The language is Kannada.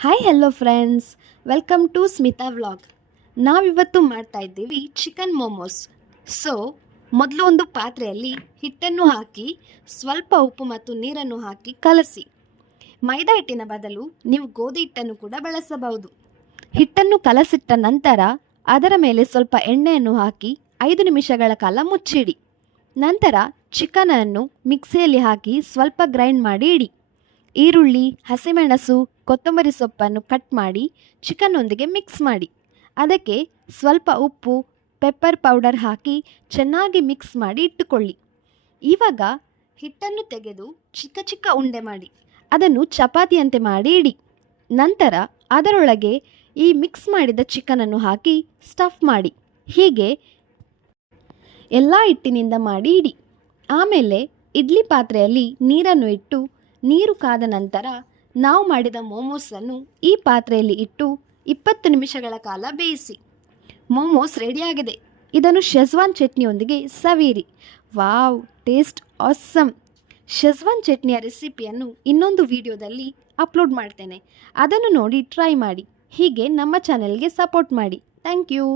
Hi hello friends, welcome to Smitha vlog. ನಾವಿವತ್ತು ಮಾಡ್ತಾ ಇದ್ದೀವಿ ಚಿಕನ್ ಮೋಮೋಸ್. ಸೊ ಮೊದಲು ಒಂದು ಪಾತ್ರೆಯಲ್ಲಿ ಹಿಟ್ಟನ್ನು ಹಾಕಿ ಸ್ವಲ್ಪ ಉಪ್ಪು ಮತ್ತು ನೀರನ್ನು ಹಾಕಿ ಕಲಸಿ. ಮೈದಾ ಹಿಟ್ಟಿನ ಬದಲು ನೀವು ಗೋಧಿ ಹಿಟ್ಟನ್ನು ಕೂಡ ಬಳಸಬಹುದು. ಹಿಟ್ಟನ್ನು ಕಲಸಿಟ್ಟ ನಂತರ ಅದರ ಮೇಲೆ ಸ್ವಲ್ಪ ಎಣ್ಣೆಯನ್ನು ಹಾಕಿ 5 ನಿಮಿಷಗಳ ಕಾಲ ಮುಚ್ಚಿಡಿ. ನಂತರ ಚಿಕನನ್ನು ಮಿಕ್ಸಿಯಲ್ಲಿ ಹಾಕಿ ಸ್ವಲ್ಪ ಗ್ರೈಂಡ್ ಮಾಡಿ ಇಡಿ. ಈರುಳ್ಳಿ, ಹಸಿಮೆಣಸು, ಕೊತ್ತಂಬರಿ ಸೊಪ್ಪನ್ನು ಕಟ್ ಮಾಡಿ ಚಿಕನ್ನೊಂದಿಗೆ ಮಿಕ್ಸ್ ಮಾಡಿ. ಅದಕ್ಕೆ ಸ್ವಲ್ಪ ಉಪ್ಪು, ಪೆಪ್ಪರ್ ಪೌಡರ್ ಹಾಕಿ ಚೆನ್ನಾಗಿ ಮಿಕ್ಸ್ ಮಾಡಿ ಇಟ್ಟುಕೊಳ್ಳಿ. ಇವಾಗ ಹಿಟ್ಟನ್ನು ತೆಗೆದು ಚಿಕ್ಕ ಚಿಕ್ಕ ಉಂಡೆ ಮಾಡಿ ಅದನ್ನು ಚಪಾತಿಯಂತೆ ಮಾಡಿ ಇಡಿ. ನಂತರ ಅದರೊಳಗೆ ಈ ಮಿಕ್ಸ್ ಮಾಡಿದ ಚಿಕನನ್ನು ಹಾಕಿ ಸ್ಟಫ್ ಮಾಡಿ. ಹೀಗೆ ಎಲ್ಲ ಹಿಟ್ಟಿನಿಂದ ಮಾಡಿ ಇಡಿ. ಆಮೇಲೆ ಇಡ್ಲಿ ಪಾತ್ರೆಯಲ್ಲಿ ನೀರನ್ನು ಇಟ್ಟು ನೀರು ಕಾದ ನಂತರ ನಾವು ಮಾಡಿದ ಮೋಮೋಸನ್ನು ಈ ಪಾತ್ರೆಯಲ್ಲಿ ಇಟ್ಟು 20 ನಿಮಿಷಗಳ ಕಾಲ ಬೇಯಿಸಿ. ಮೋಮೋಸ್ ರೆಡಿಯಾಗಿದೆ. ಇದನ್ನು ಶೆಜ್ವಾನ್ ಚಟ್ನಿಯೊಂದಿಗೆ ಸವಿಯಿರಿ. Wow, taste awesome! ಶೆಜ್ವಾನ್ ಚಟ್ನಿಯ ರೆಸಿಪಿಯನ್ನು ಇನ್ನೊಂದು ವಿಡಿಯೋದಲ್ಲಿ ಅಪ್ಲೋಡ್ ಮಾಡ್ತೇನೆ. ಅದನ್ನು ನೋಡಿ ಟ್ರೈ ಮಾಡಿ. ಹೀಗೆ ನಮ್ಮ ಚಾನೆಲ್ಗೆ ಸಪೋರ್ಟ್ ಮಾಡಿ. Thank you.